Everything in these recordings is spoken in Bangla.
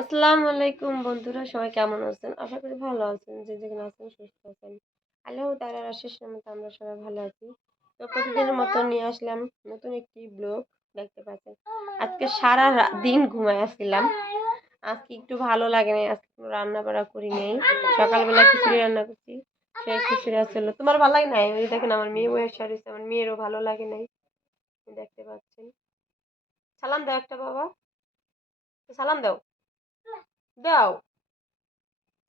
আসসালামু আলাইকুম বন্ধুরা, সবাই কেমন আছেন? আশা করি ভালো আছেন, যে যেখানে আছেন সুস্থ আছেন। আল্লাহ তালার আশিস মতো আমরা সবাই ভালো আছি। তো প্রতিদিনের মতো নিয়ে আসলাম নতুন একটি ব্লগ, দেখতে পাচ্ছেন? আজকে সারা দিন ঘুমায় আসছিলাম। আজকে একটু ভালো লাগে না আজকে কোনো রান্না বাড়া করি নেই। সকালবেলা খিচুড়ি রান্না করছি, সেই খিচুড়ি আসছিল। তোমার ভালো লাগে নাই? ওই দেখেন আমার মেয়ে বয়স সারিছে আমার মেয়েরও ভালো লাগে নাই। দেখতে পাচ্ছেন? সালাম দাও একটা বাবা। সালাম দাও। দাও।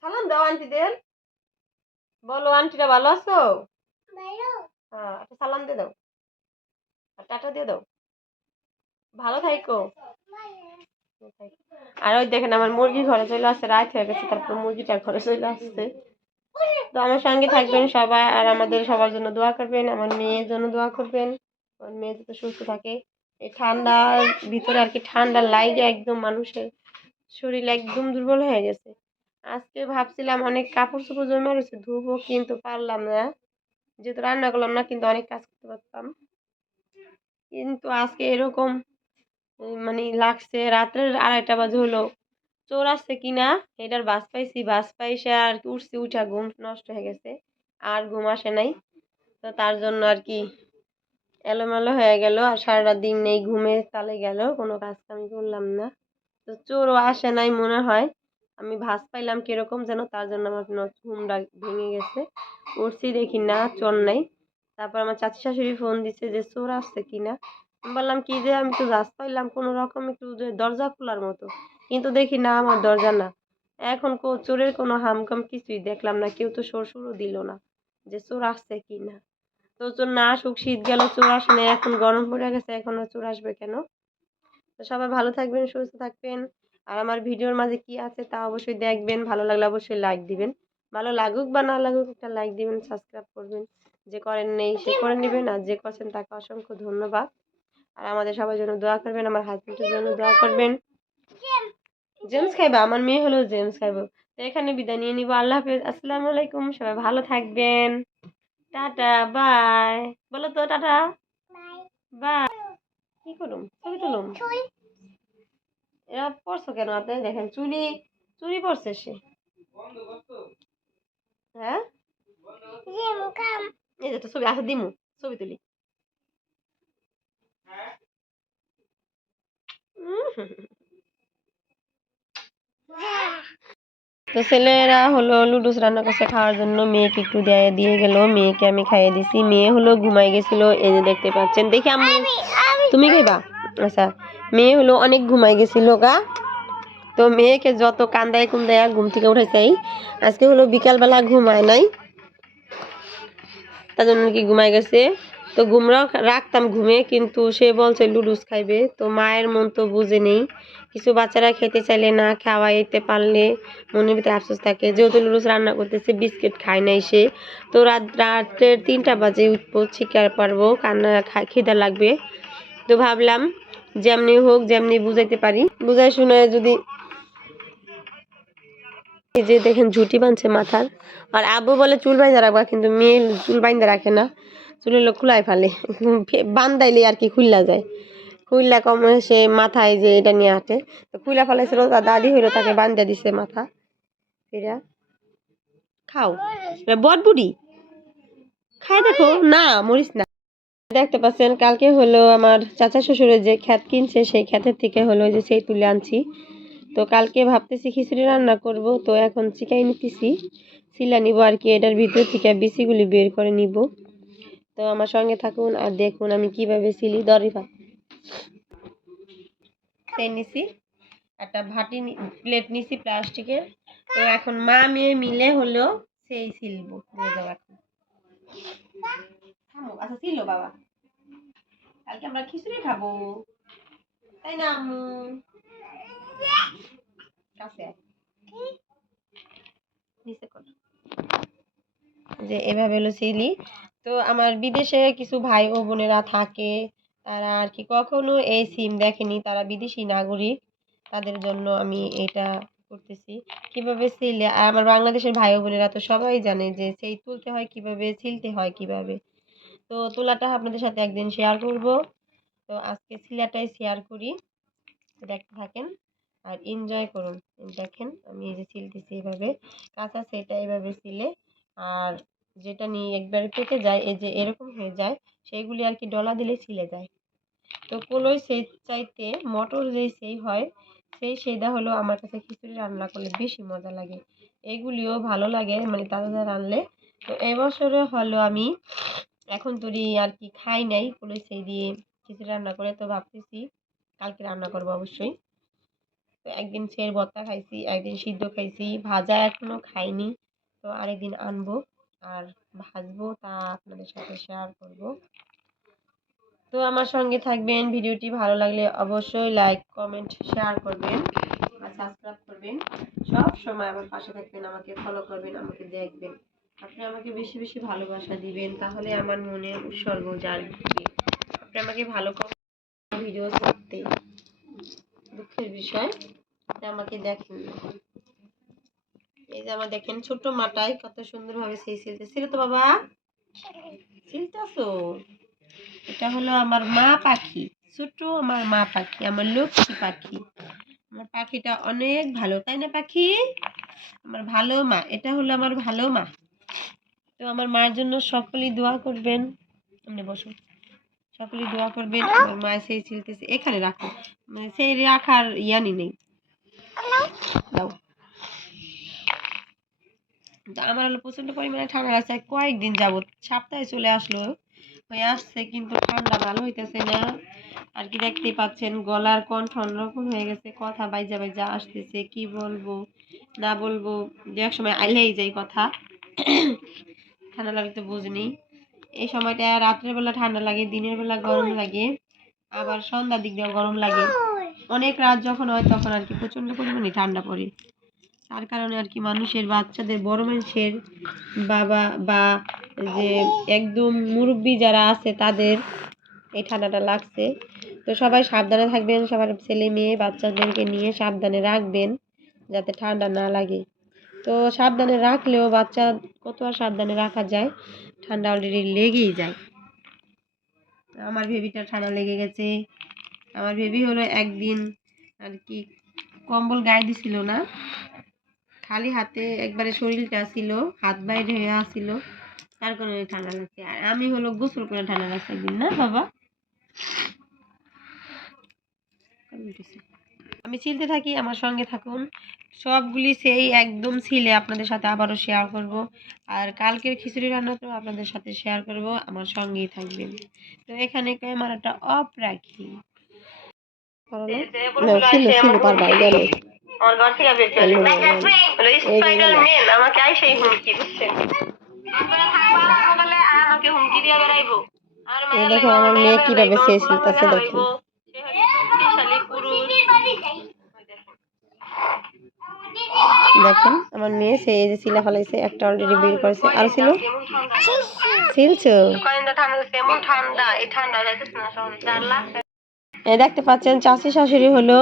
সালাম দাও আন্টিদের। বলো আন্টিরা ভালো আছো? হ্যাঁ একটা সালাম দিয়ে দাও। আর টাটা দিয়ে দাও। ভালো থাইকো। আর ওই দেখেন আমার মুরগি ঘরে চলে আসছে রাত হয়ে গেছে তারপর মুরগিটা ঘরে চলে আসছে। তো আমার সঙ্গে থাকবেন সবাই আর আমাদের সবার জন্য দোয়া করবেন আমার মেয়ের জন্য দোয়া করবেন। আমার মেয়ে যাতে সুস্থ থাকে। এই ঠান্ডার ভিতরে আর কি ঠান্ডা লাইগে একদম মানুষের। শরীর একদম দুর্বল হয়ে গেছে। আজকে ভাবছিলাম অনেক কাপড় চোপড় জমে রয়েছে, ধুবো কিন্তু পারলাম না। যেহেতু রান্না করলাম না, কিন্তু অনেক কাজ করতে পারতাম। কিন্তু আজকে এরকম মানে লাগছে, রাত্রের আড়াইটা বাজে হলো। চোর আসছে কিনা, এটার বাস পাইছি, বাস পাইছে আর কি উঠছি, উঠা ঘুম নষ্ট হয়ে গেছে, আর ঘুম আসে নাই। তো তার জন্য আর কি এলোমেলো হয়ে গেল, আর সারাটা দিন নেই ঘুমে তালে গেল, কোনো কাজ কামি করলাম না। তো চোরও আসে নাই মনে হয়। আমি ভাস পাইলাম কীরকম যেন, তার জন্য আমার ঘুমটা ভেঙে গেছে। উঠছি দেখি না চোর নাই। তারপর আমার চাচি শাশুড়ি ফোন দিছে যে, চোর আসছে কিনা বললাম, কি যে, আমি তো জাস পাইলাম, কোনো রকম একটু দরজা খোলার মতো। কিন্তু দেখি না, আমার দরজা না। এখন চোরের কোনো হামকাম কিছুই দেখলাম না, কেউ তো সুরও দিল না যে, চোর আসছে কি না? তো চোর না আসুক, শীত গেল, চোর আসে এখন গরম পড়ে গেছে, এখন আর চোর আসবে কেন? তো সবাই ভালো থাকবেন সুস্থ থাকবেন। আর আমার ভিডিওর মাঝে কি আছে তা অবশ্যই দেখবেন। ভালো লাগলে অবশ্যই লাইক দিবেন। ভালো লাগুক বা না লাগুক একটা লাইক দিবেন সাবস্ক্রাইব করবেন। যে করেন নেই সে করে নেবেন। আর যে করছেন তাকে অসংখ্য ধন্যবাদ। আর আমাদের সবার জন্য দোয়া করবেন আমার হাজবেন্ডের জন্য দোয়া করবেন। জেমস খাইবা? আমার মেয়ে হলো জেমস খাইবো। তো এখানে বিদায় নিয়ে নিবো। আল্লাহ হাফেজ। আসসালামু আলাইকুম। সবাই ভালো থাকবেন। টাটা বাই বলো তো টাটা। বাই কি করুম? ছবি তুলুম? এরা পড়ছো কেন? আপনি দেখেন চুরি চুরি পড়ছে সে। হ্যাঁ? এই যে ছবি আসে দিমু ছবি তুলি। উম। তো ছেলেরা হলো লুডুস রান্না করছে খাওয়ার জন্য মেয়েকে একটু দেয় দিয়ে গেল মেয়েকে আমি খাইয়ে দিছি। মেয়ে হলো ঘুমাই গেছিল এই যে দেখতে পাচ্ছেন। দেখি আমি তুমি খাইবা? আচ্ছা মেয়ে হলো অনেক ঘুমাই গেছিল গা। তো মেয়েকে যত কান্দায় কুন্দায় ঘুম থেকে উঠাইছাই আজকে হলো বিকালবেলা ঘুমায় নাই। তার জন্য কি ঘুমাই গেছে। তো ঘুম রাখ- রাখতাম ঘুমে, কিন্তু সে বলছে লুডুস খাইবে। তো মায়ের মন তো বুঝে নেই। কিছু বাচ্চারা খেতে চাইলে না খাওয়াইতে পারলে মনের ভিতরে আফসোস থাকে। যেহেতু লুডুস রান্না করতেছে, বিস্কিট খায় নাই সে। তো রাত, রাত্রের তিনটা বাজে উঠবো, শিকার পারব, কান্না খিদা লাগবে। তো ভাবলাম, যেমনি হোক, যেমনি বুঝাইতে পারি। বুঝাই শুনে যদি যে দেখেন ঝুটি বাঁধছে মাথার। আর আব্বু বলে, চুল বাইন্দা রাখবা। কিন্তু মেয়ে চুল বাইন্দা রাখে না। চুল হলো খুলাই ফেলে। বান্দাইলে আর কি খুললা যায়। খুললা কম সে মাথায় যে এটা নিয়ে হাঁটে তো খুলা ফেলাইছিল তার দাদি হইল তাকে বান্ধা দিছে মাথা। ফিরা। খাও। এটা বট বুড়ি। খাই দেখো। না, মরিস না। দেখতে পাচ্ছেন, কালকে হলো আমার চাচা শ্বশুরের যে খ্যাত কিনছে, সেই খ্যাতের থেকে হলো যে সেই তুলে আনছি। তো কালকে ভাবতেছি খিচুড়ি রান্না করব, তো এখন চিকাই নিতেছি। সিলা নিব আর কি, এটার ভিতর থেকে বিচিগুলি বের করে নিব। তো আমার সঙ্গে থাকুন আর দেখুন আমি কীভাবে সিলি। দরিফা সেই নিছি। একটা ভাটি প্লেট নিছি প্লাস্টিকের। তো এখন মা মেয়ে মিলে হলো সেই সিলবো। দিয়ে দাও এখন। আচ্ছা ছিল বাবা। কালকে আমরা খিচুড়ি খাব। তাই না, আম্মু? কাছে। নিচে। যে এভাবে হলো সিলি। তো আমার বিদেশে কিছু ভাই ও বোনেরা থাকে, তারা আর কি কখনো এই সিম দেখেনি, তারা বিদেশি নাগরিক, তাদের জন্য আমি এটা করতেছি। কীভাবে সিলে, আর আমার বাংলাদেশের ভাই বোনেরা তো সবাই জানে যে সেই তুলতে হয় কীভাবে ছিলতে হয় কীভাবে। তো তোলাটা আপনাদের সাথে একদিন শেয়ার করব। তো আজকে সিলাটাই শেয়ার করি। দেখতে থাকেন আর এনজয় করুন। দেখেন, আমি এই যে ছিলতেছি এভাবে কাঁচা সেটা এভাবে ছিলে আর যেটা নিয়ে একবার পেকে যায়, এই যে এরকম হয়ে যায়, সেইগুলি আর কি ডলা দিলে ছিলে যায়। তো কলই সেই চাইতে মটর যেই সেই হয়, সেই সেটা হলো আমার কাছে খিচুড়ি রান্না করলে বেশি মজা লাগে। এগুলিও ভালো লাগে মানে তাজা রানলে তো এবছরে হলো আমি এখন তরি আর কি খাই নাই, কলই সেই দিয়ে খিচুড়ি রান্না করে, তো ভাবতেছি কালকে রান্না করব অবশ্যই। তো একদিন সের ভর্তা খাইছি, একদিন সিদ্ধ খাইছি, ভাজা এখনও খাইনি, তো আরেকদিন আনব। আর ভাজবো তা আপনাদের সাথে শেয়ার করব। তো আমার সঙ্গে থাকবেন, ভিডিওটি ভালো লাগলে অবশ্যই লাইক কমেন্ট শেয়ার করবেন আর সাবস্ক্রাইব করবেন। সব সময় আমার পাশে থাকবেন, আমাকে ফলো করবেন, আমাকে দেখবেন। আপনি আমাকে বেশি বেশি ভালোবাসা দিবেন, তাহলে আমার মনে উৎসর্গ জাগবে আপনি আমাকে ভালো ভিডিও করতে দুঃখের বিষয় আমাকে দেখেন। এই যে আমার দেখেন ছোট্ট মাটায় কত সুন্দরভাবে সেই সিলতে ছিল তো বাবা? সিলতাছো? এটা হলো আমার মা পাখি ছোট আমার মা পাখি, আমার লক্ষ্মী পাখি। আমার পাখিটা অনেক ভালো, তাই না পাখি? আমার ভালো মা, এটা হলো আমার ভালো মা। তো আমার মার জন্য সকলেই দোয়া করবেন। আপনি বসুন সকলেই দোয়া করবেন, আমার মা সেই ছিলতেছে এখানে রাখো। মানে সেই রাখার ইয়ানি নেই। দাও। তো আমার হলো প্রচণ্ড পরিমাণে ঠান্ডা লাগছে। কয়েকদিন যাবত সপ্তাহে চলে আসলো। হয়ে আসছে কিন্তু ঠান্ডা ভালো হইতেছে না। আর কি দেখতেই পাচ্ছেন, গলার কণ্ঠ অন্যরকম হয়ে গেছে। কথা বাইজা বাইজা আসতেছে, কি বলব, না বলব, যে এক সময় আইলেই যাই কথা। ঠান্ডা লাগলে তো বুঝনি। এই সময়টা রাত্রের বেলা ঠান্ডা লাগে, দিনের বেলা গরম লাগে। আবার সন্ধ্যার দিক দিয়েও গরম লাগে। অনেক রাত যখন হয় তখন আর কি প্রচণ্ড পরিমাণে ঠান্ডা পড়ে। তার কারণে আর কি মানুষের, বাচ্চাদের, বড় মানুষের বাবা বা যে একদম মুরব্বী যারা আছে তাদের এই ঠান্ডাটা লাগছে। তো সবাই সাবধানে থাকবেন, সবার ছেলে মেয়ে, বাচ্চাদেরকে নিয়ে সাবধানে রাখবেন যাতে ঠান্ডা না লাগে। তো সাবধানে রাখলেও বাচ্চা কত আর সাবধানে রাখা যায়? ঠান্ডা অলরেডি লেগেই যায়। আমার বেবিটা ঠান্ডা লেগে গেছে। আমার বেবি হলো একদিন আর কি কম্বল গায়ে দিছিল না। খালি হাতে একবারে শরীরটা ছিল, হাত বাইরে হয়ে আসছিল তার কারণে ঠান্ডা লাগছে। আর আমি হলো গোসল করে ঠান্ডা লাগছে একদিন, না বাবা? আমি ছিলতে থাকি, আমার সঙ্গে থাকুন। সবগুলি সেই একদম ছিলে, আপনাদের সাথে আবারও শেয়ার করব। আর কালকের খিচুড়ি রান্নাটাও আপনাদের সাথে শেয়ার করব, আমার সঙ্গেই থাকবেন। তো এখানে ক্যামেরাটা অফ রাখি। ছিল ছিল আমার ঘর থেকে বের করে দিল। হলো স্পাইডারম্যান আমাকে আইসাই হুমকি বুঝছেন আমাকে হুমকি দিয়ে বেড়াইবো। দেখো আমার মেয়ে কীভাবে দেখো। দেখেন আমার মেয়ে সে এই যে শিলা ফেলাইছে একটা অলরেডি বের করেছে। আর ছিল ছিলছো এই দেখতে পাচ্ছেন চাষি শাশুড়ি হলো।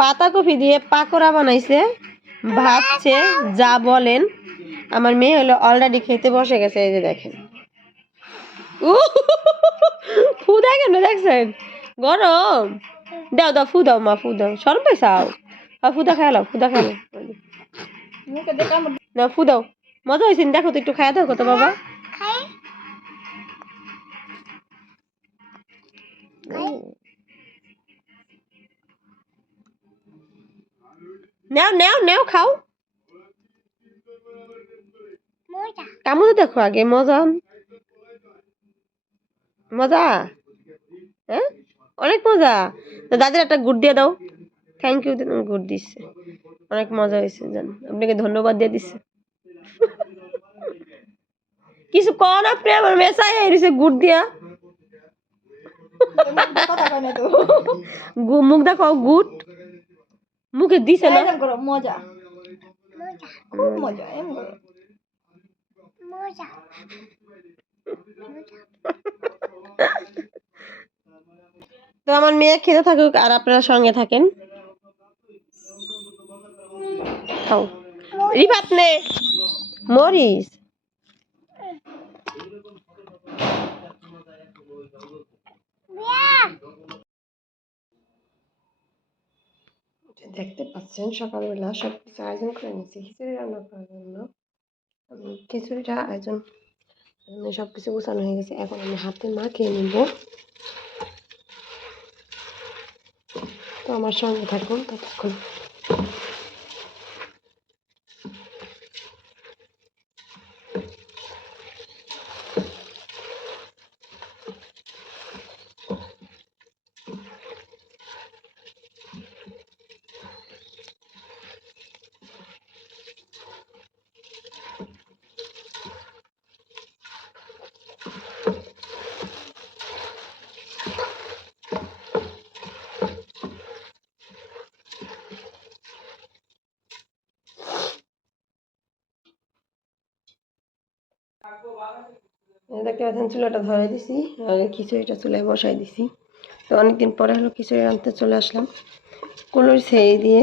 পাতাকপি দিয়ে পাকোড়া বানাইছে। ভাবছে যা বলেন আমার মেয়ে হলো অলরেডি খেতে বসে গেছে এই যে দেখেন। ফু দেখেন না দেখছেন? গরম। দাও দাও ফু দাও মা ফু দাও। সরম পাইছাও? হ্যাঁ ফুদা খেয়ালো ফুদা খেয়ালো না ফু দাও। মজা হয়েছে দেখো তো একটু খায়া দাও কত বাবা। নাও নাও নাও খাও। কামড় দেখো আগে মজা। মজা? হ্যাঁ? অনেক মজা। তো দাদির একটা গুড় দিয়ে দাও। থ্যাংক ইউ গুড় দিচ্ছে অনেক মজা হয়েছে জান। আপনাকে ধন্যবাদ দিয়ে দিচ্ছে কিছু কন আপনি আমার মেসাই এসে গুড় দিয়া। গু- মুখ দেখাও গুড়। মুখে দিছে না? মজা। খুব মজা এম করো তো আমার মেয়ে খেতে থাকুক আর আপনারা সঙ্গে থাকেন। রিফাত নে। মরিস। পাচ্ছেন সকালবেলা সব কিছু আয়োজন করে নিয়েছি। খিচুড়ি রান্না করার জন্য। খিচুড়িটা আয়োজন সব কিছু গোছানো হয়ে গেছে। এখন আমি হাতে মাখিয়ে নিব। তো আমার সঙ্গে থাকুন ততক্ষণ। দেখতে পাচ্ছেন, চুলাটা দিছি, আর খিচুড়িটা চুলায় বসাই দিছি। তো অনেকদিন পরে হলো খিচুড়ি রাঁধতে চলে আসলাম। দিয়ে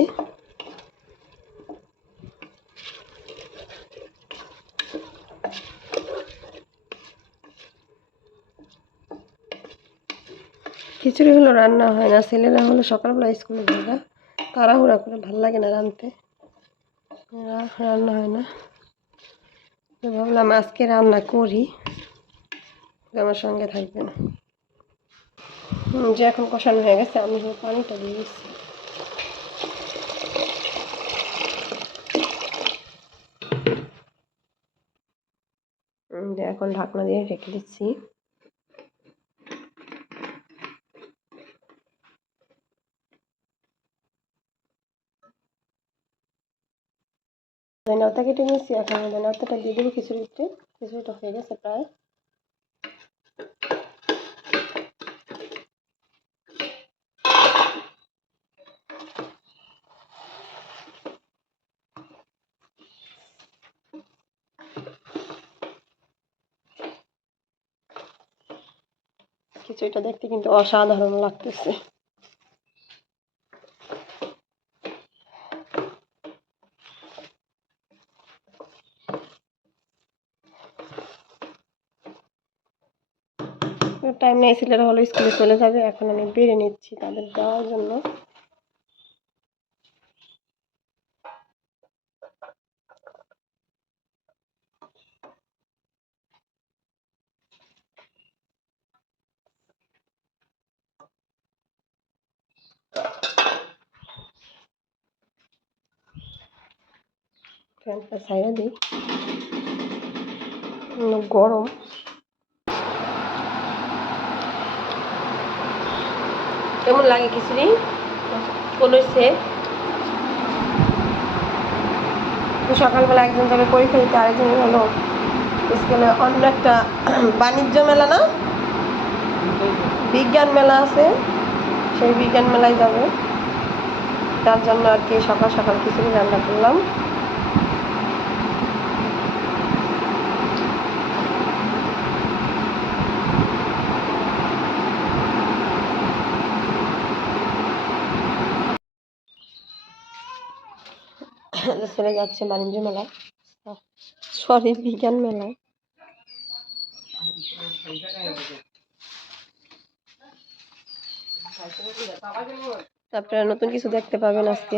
খিচুড়ি হলো রান্না হয় না, ছেলেরা হলো সকালবেলা স্কুলে যায় না। তাড়াহুড়া করে, ভালো লাগে না রাঁধতে। রান্না হয় না। ভাবলাম আজকে রান্না করি। আমার সঙ্গে থাকবেন। যে এখন কষানো হয়ে গেছে, আমি পানিটা দিয়ে দিচ্ছি। এখন ঢাকনা দিয়ে রেখে দিচ্ছি। ধনেপাতা কেটে নিয়েছি এখন দিয়ে দেবো খিচুড়িতে খিচুড়িটা হয়ে গেছে প্রায়। খিচুড়িটা দেখতে কিন্তু অসাধারণ লাগতেছে। টাইম নেই, ছেলেরা হলো স্কুলে চলে যাবে, এখন আমি বেড়ে নিচ্ছি তাদের দেওয়ার জন্য। গরম। কেমন লাগে খিচুড়ি? পনেরোশে তো সকালবেলা একজন যাবে পরীক্ষা দিতে আরেকজন হলো স্কুলে অন্য একটা বাণিজ্য মেলা না? বিজ্ঞান মেলা আছে, সেই বিজ্ঞান মেলায় যাবে। তার জন্য আর কি সকাল সকাল খিচুড়ি রান্না করলাম। চলে যাচ্ছে বাণিজ্য মেলায়। সরি বিজ্ঞান মেলায়। তারপরে নতুন কিছু দেখতে পাবেন আজকে।